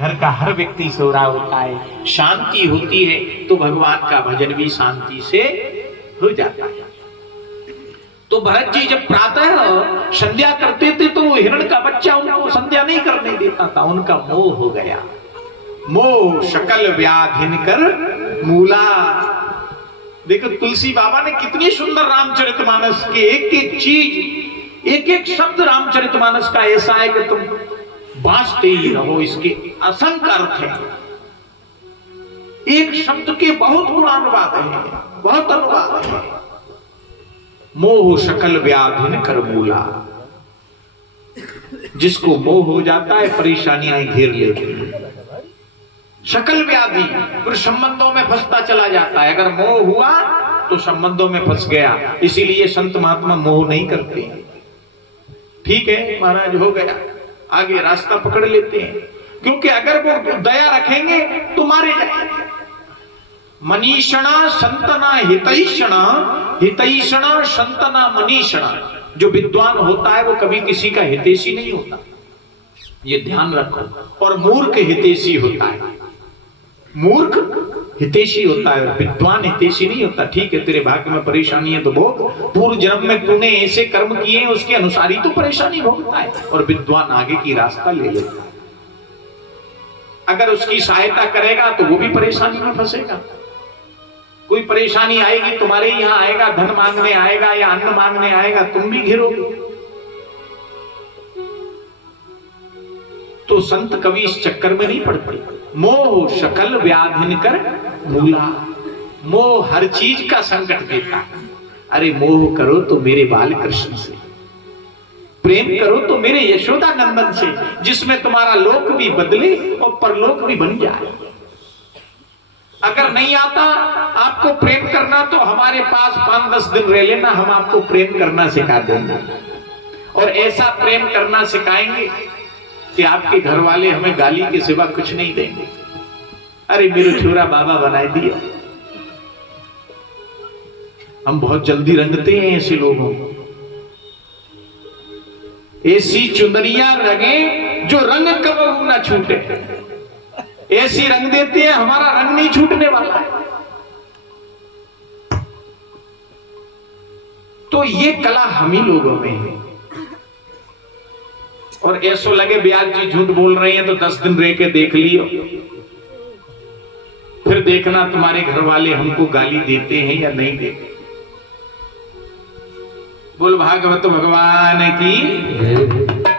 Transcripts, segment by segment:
घर का हर व्यक्ति सो रहा होता है, शांति होती है तो भगवान का भजन भी शांति से हो जाता है। तो भरत जी जब प्रातः संध्या करते थे तो वो हिरण का बच्चा उनको संध्या नहीं करने देता था, उनका मोह हो गया। मोह शकल व्याधिन कर मूला। देखो तुलसी बाबा ने कितनी सुंदर रामचरितमानस के एक एक चीज, एक एक शब्द रामचरितमानस का ऐसा है कि तुम बांचते ही रहो। इसके असंख्य अर्थ है, एक शब्द के बहुत गुणानुवाद है, बहुत अनुवाद है। मोह शकल व्याधिन कर मूला। जिसको मोह हो जाता है परेशानियां घेर लेती हैं। शकल व्याधि फिर संबंधों में फंसता चला जाता है। अगर मोह हुआ तो संबंधों में फंस गया। इसीलिए संत महात्मा मोह नहीं करते। ठीक है महाराज हो गया, आगे रास्ता पकड़ लेते हैं, क्योंकि अगर वो दया रखेंगे तो मारे जाएंगे। मनीषणा संतना हितैषणा, हितैषणा संतना मनीषणा। जो विद्वान होता है वो कभी किसी का हितैषी नहीं होता, ये ध्यान रखो। और मूर्ख हितैषी होता है, मूर्ख हितैषी होता है, विद्वान हितैषी नहीं होता। ठीक है तेरे भाग्य में परेशानी है तो भोग, पूर्व जन्म में तूने ऐसे कर्म किए हैं उसके अनुसार ही तो परेशानी भोगता है। और विद्वान आगे की रास्ता ले लेता है। अगर उसकी सहायता करेगा तो वो भी परेशानी में फंसेगा। कोई परेशानी आएगी तुम्हारे यहां आएगा, धन मांगने आएगा या अन्न मांगने आएगा, तुम भी घिरोगे। तो संत कवि इस चक्कर में नहीं पड़ते। मोह शकल व्याधिन कर मूला। मोह हर चीज का संकट देता है। अरे मोह करो तो मेरे बाल कृष्ण से, प्रेम करो तो मेरे यशोदा नंदन से, जिसमें तुम्हारा लोक भी बदले और परलोक भी बन जाए। अगर नहीं आता आपको प्रेम करना तो हमारे पास 5-10 दिन रह लेना, हम आपको प्रेम करना सिखा देंगे। और ऐसा प्रेम करना सिखाएंगे कि आपके घर वाले हमें गाली के सिवा कुछ नहीं देंगे। अरे मेरे छोरा बाबा बना दिया। हम बहुत जल्दी रंगते हैं ऐसे लोगों को। ऐसी चुनरिया रंगे जो रंग कबहू ना छूटे। ऐसी रंग देते हैं हमारा रंग नहीं छूटने वाला है। तो ये कला हम ही लोगों में है। और ऐसो लगे ब्याज जी झूठ बोल रहे हैं तो 10 दिन रह के देख लियो, फिर देखना तुम्हारे घर वाले हमको गाली देते हैं या नहीं देते। बोल भागवत भगवान की।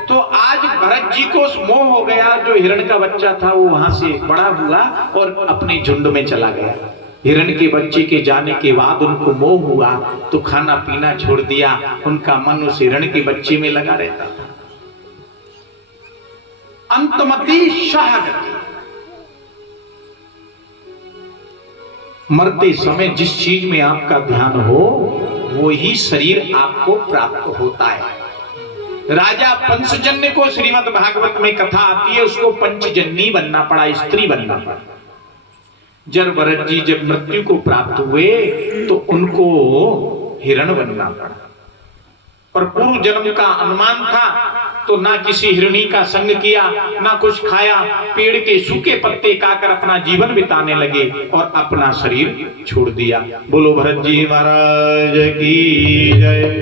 तो आज भरत जी को मोह हो गया। जो हिरण का बच्चा था वो वहां से बड़ा हुआ और अपने झुंड में चला गया। हिरण के बच्चे के जाने के बाद उनको मोह हुआ तो खाना पीना छोड़ दिया। उनका मन उस हिरण के बच्चे में लगा रहता था। अंतमति शाहगति। मरते समय जिस चीज में आपका ध्यान हो वो ही शरीर आपको प्राप्त होता है। राजा पंचजन्य को श्रीमद् भागवत में कथा आती है, उसको पंचजन्नी बनना पड़ा, स्त्री बनना पड़ा। जब भरत जी जब मृत्यु को प्राप्त हुए तो उनको हिरण बनना पड़ा। पर पूर्व जन्म का अनुमान था तो ना किसी हिरणी का संग किया, ना कुछ खाया, पेड़ के सूखे पत्ते खाकर अपना जीवन बिताने लगे और अपना शरीर छोड़ दिया। बोलो भरत जी महाराज की जय।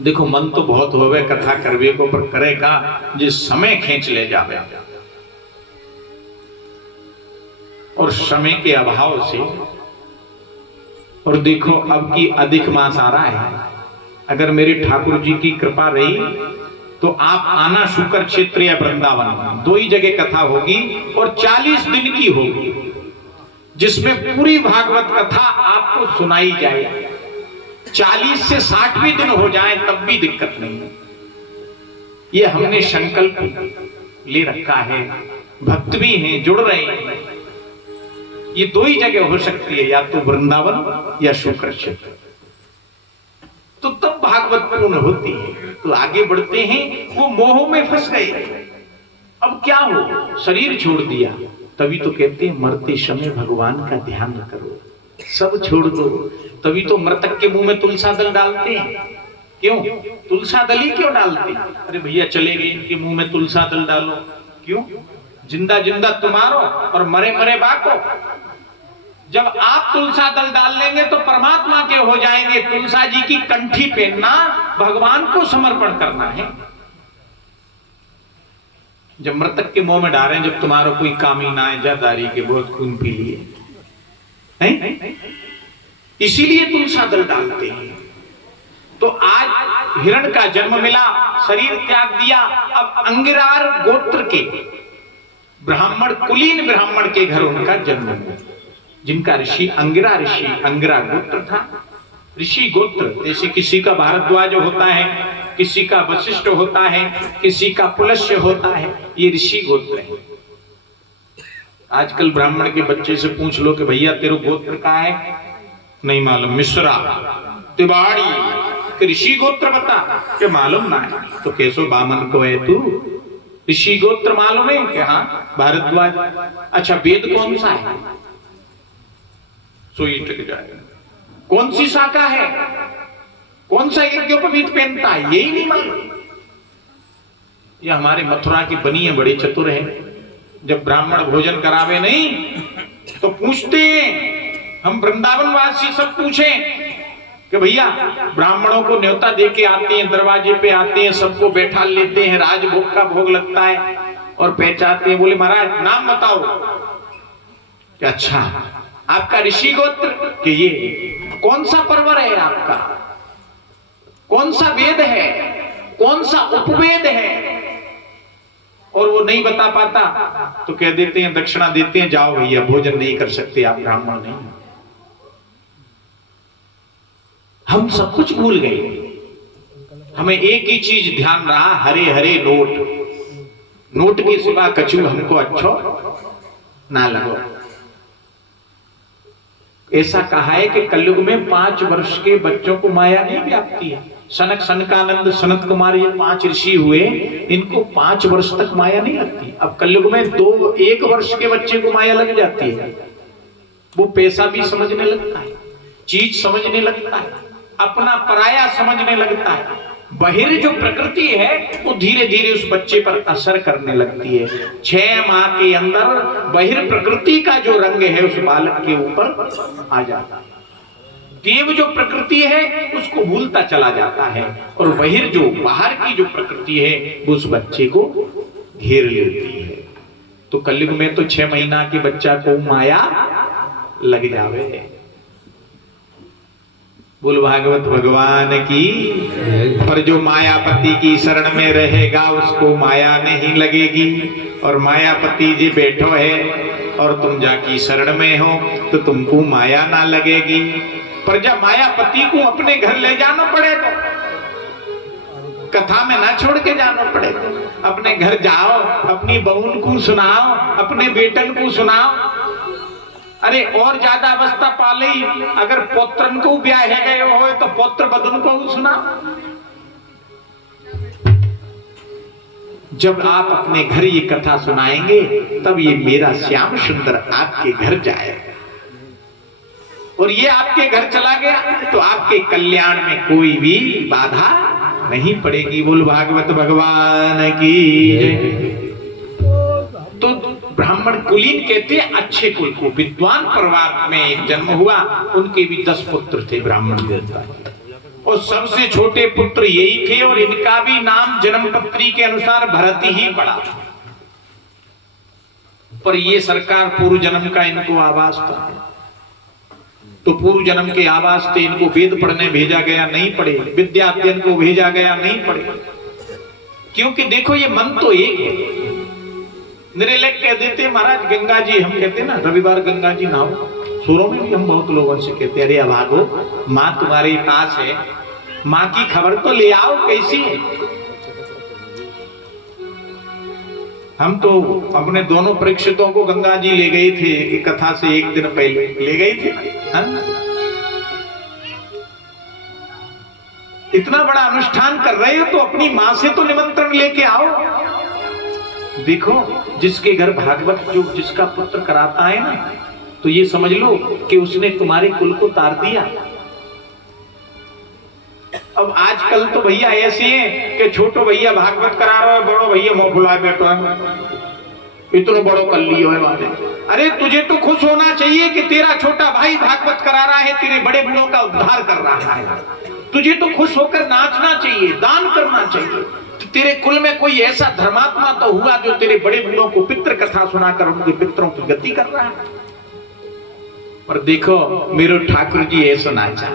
देखो मन तो बहुत होवे कथा करवे को, पर करेगा जिस समय खींच ले जावे। और समय के अभाव से, और देखो अब की अधिक मास आ रहा है। अगर मेरे ठाकुर जी की कृपा रही तो आप आना शुक्र क्षेत्र या वृंदावन, 2 ही जगह कथा होगी और 40 दिन की होगी, जिसमें पूरी भागवत कथा आपको सुनाई जाएगी। 40 से 60 भी दिन हो जाए तब भी दिक्कत नहीं है। ये हमने संकल्प ले रखा है, भक्त भी हैं, जुड़ रहे हैं। ये 2 ही जगह हो सकती है, या तो वृंदावन या शुक्र क्षेत्र। तो तब भागवत पूर्ण होती है। तो आगे बढ़ते हैं। वो मोह में फंस गए। अब क्या हो, शरीर छोड़ दिया। तभी तो कहते हैं मरते समय भगवान का ध्यान करो, सब छोड़ दो। तभी तो मृतक के मुंह में तुलसा दल डालते हैं। क्यों तुलसा दल ही क्यों डालते? अरे भैया चले गए, इनके मुंह में तुलसा दल डालो। क्यों? जिंदा जिंदा तुम्हारो और मरे मरे बाको। जब आप तुलसा दल डाल लेंगे तो परमात्मा के हो जाएंगे। तुलसा जी की कंठी पहनना भगवान को समर्पण करना है। जब मृतक के मुंह में डालें, जब तुम्हारा कोई कामी ना है जादारी के बहुत खून पी लिए नहीं, इसीलिए तुलसा दल डालते हैं। तो आज हिरण का जन्म मिला, शरीर त्याग दिया। अब अंगिरार गोत्र के ब्राह्मण, कुलीन ब्राह्मण के घर उनका जन्म हुआ, जिनका ऋषि अंगिरा ऋषि, अंगिरा गोत्र था। ऋषि गोत्र जैसे किसी का भारद्वाज होता है, किसी का वशिष्ठ होता है, किसी का पुलस्त्य होता है, ये ऋषि गोत्र है। आजकल ब्राह्मण के बच्चे से पूछ लो कि भैया तेरे गोत्र का है, नहीं मालूम, मिश्रा, तिवाड़ी, कि ऋषि गोत्र बता, कि मालूम ना है। तो कैसो बामन को है तू, ऋषि गोत्र मालूम है कि हाँ भारद्वाज। अच्छा वेद कौन सा है, सोई टक जाए। कौन सी शाखा है, कौन सा यज्ञोपवीत पहनता है, यही नहीं मालूम। ये हमारे मथुरा की बनी है, बड़े चतुर है। जब ब्राह्मण भोजन करावे नहीं तो पूछते हैं, हम वृंदावन वासी सब पूछें कि भैया ब्राह्मणों को न्योता दे के आते हैं, दरवाजे पे आते हैं, सबको बैठा लेते हैं, राजभोग का भोग लगता है और पहचाते हैं। बोले महाराज नाम बताओ। कि अच्छा आपका ऋषि गोत्र, कि ये कौन सा पर्वर है आपका, कौन सा वेद है, कौन सा उपवेद है, और वो नहीं बता पाता तो कह देते हैं, दक्षिणा देते हैं, जाओ भैया भोजन नहीं कर सकते आप, ब्राह्मण नहीं। हम सब कुछ भूल गए। हमें एक ही चीज ध्यान रहा, हरे हरे नोट, नोट के सिवा कछु हमको अच्छो ना लगो। ऐसा कहा है कि कलयुग में 5 वर्ष के बच्चों को माया नहीं व्यापती है। सनक, सनकानंद, सनत कुमार, ये 5 ऋषि हुए, इनको 5 वर्ष तक माया नहीं लगती। अब कलयुग में 1 वर्ष के बच्चे को माया लग जाती है। वो पैसा भी समझने लगता है, चीज समझने लगता है, अपना पराया समझने लगता है। बहिर जो प्रकृति है वो धीरे धीरे उस बच्चे पर असर करने लगती है। 6 माह के अंदर बहिर प्रकृति का जो रंग है उस बालक के ऊपर आ जाता है। देव जो प्रकृति है उसको भूलता चला जाता है, और बहिर जो बाहर की जो प्रकृति है वो उस बच्चे को घेर लेती है। तो कलयुग में तो 6 महीना के बच्चा को माया लग जावे। बोल भागवत भगवान की। पर जो मायापति की शरण में रहेगा उसको माया नहीं लगेगी। और मायापति जी बैठो है और तुम जाकी शरण में हो तो तुमको माया ना लगेगी। पर जब मायापति को अपने घर ले जाना पड़ेगा, कथा में ना छोड़ के जाना पड़ेगा। अपने घर जाओ, अपनी बहन को सुनाओ, अपने बेटन को सुनाओ। अरे और ज्यादा अवस्था पाले, अगर पौत्रन को ब्याह गए हो तो पौत्र बदन को सुना। जब आप अपने घर ये कथा सुनाएंगे तब ये मेरा श्याम सुंदर आपके घर जाएगा, और ये आपके घर चला गया तो आपके कल्याण में कोई भी बाधा नहीं पड़ेगी। बोल भागवत भगवान की। तो ब्राह्मण कुलीन कहते हैं अच्छे कुल को। विद्वान परिवार में एक जन्म हुआ, उनके भी 10 पुत्र थे ब्राह्मण देवता के, और सबसे छोटे पुत्र यही थे, और इनका भी नाम जन्मपत्री के अनुसार भरत ही पड़ा। पर ये सरकार पूर्व जन्म का इनको आवास था, तो पूर्व जन्म के आवास से इनको वेद पढ़ने भेजा गया, नहीं पढ़े। विद्या अध्ययन को भेजा गया, नहीं पढ़े। क्योंकि देखो ये मन तो एक है। निर्लेप कह देते महाराज गंगा जी, हम कहते ना रविवार गंगा जी नहाओ। सूरों में भी हम बहुत लोगों से कहते अरे अभागो माँ तुम्हारे पास है, माँ की खबर तो ले आओ कैसी है। हम तो अपने दोनों परीक्षितों को गंगा जी ले गए थे, कथा से एक दिन पहले ले गए थे। इतना बड़ा अनुष्ठान कर रहे हो तो अपनी माँ से तो निमंत्रण लेके आओ। देखो जिसके घर भागवत जो जिसका पुत्र कराता है ना, तो ये समझ लो कि उसने तुम्हारे कुल को तार दिया। अब आजकल तो भैया ऐसे हैं कि छोटो भैया भागवत करा रहे हो, बड़ो भैया मोह बुलाए बैठो है। इतना बड़ो कर लियो है वाले। अरे तुझे तो खुश होना चाहिए कि तेरा छोटा भाई भागवत करा रहा है, तेरे बड़े बूढ़ों का उद्धार कर रहा है। तुझे तो खुश होकर नाचना चाहिए, दान करना चाहिए। तो तेरे कुल में कोई ऐसा धर्मात्मा तो हुआ जो तेरे बड़े बूढ़ों को पितृ कथा सुनाकर उनके पितरों की गति कर रहा है। पर देखो मेरो ठाकुर जी ऐसा नाचा।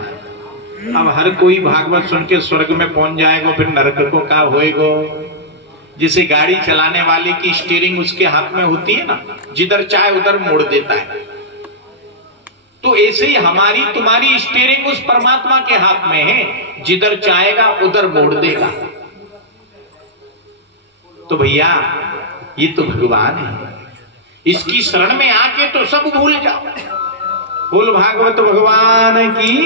अब हर कोई भागवत सुन के स्वर्ग में पहुंच जाएगा, फिर नरक को का होएगा। जिसे गाड़ी चलाने वाले की स्टीयरिंग उसके हाथ में होती है ना, जिधर चाहे उधर मोड़ देता है। तो ऐसे ही हमारी तुम्हारी स्टीयरिंग उस परमात्मा के हाथ में है, जिधर चाहेगा उधर मोड़ देगा। तो भैया ये तो भगवान है, इसकी शरण में आके तो सब भूल जाओ। बोल भागवत भगवान की।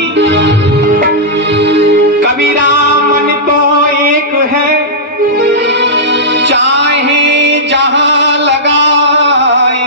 कबीरा मन तो एक है,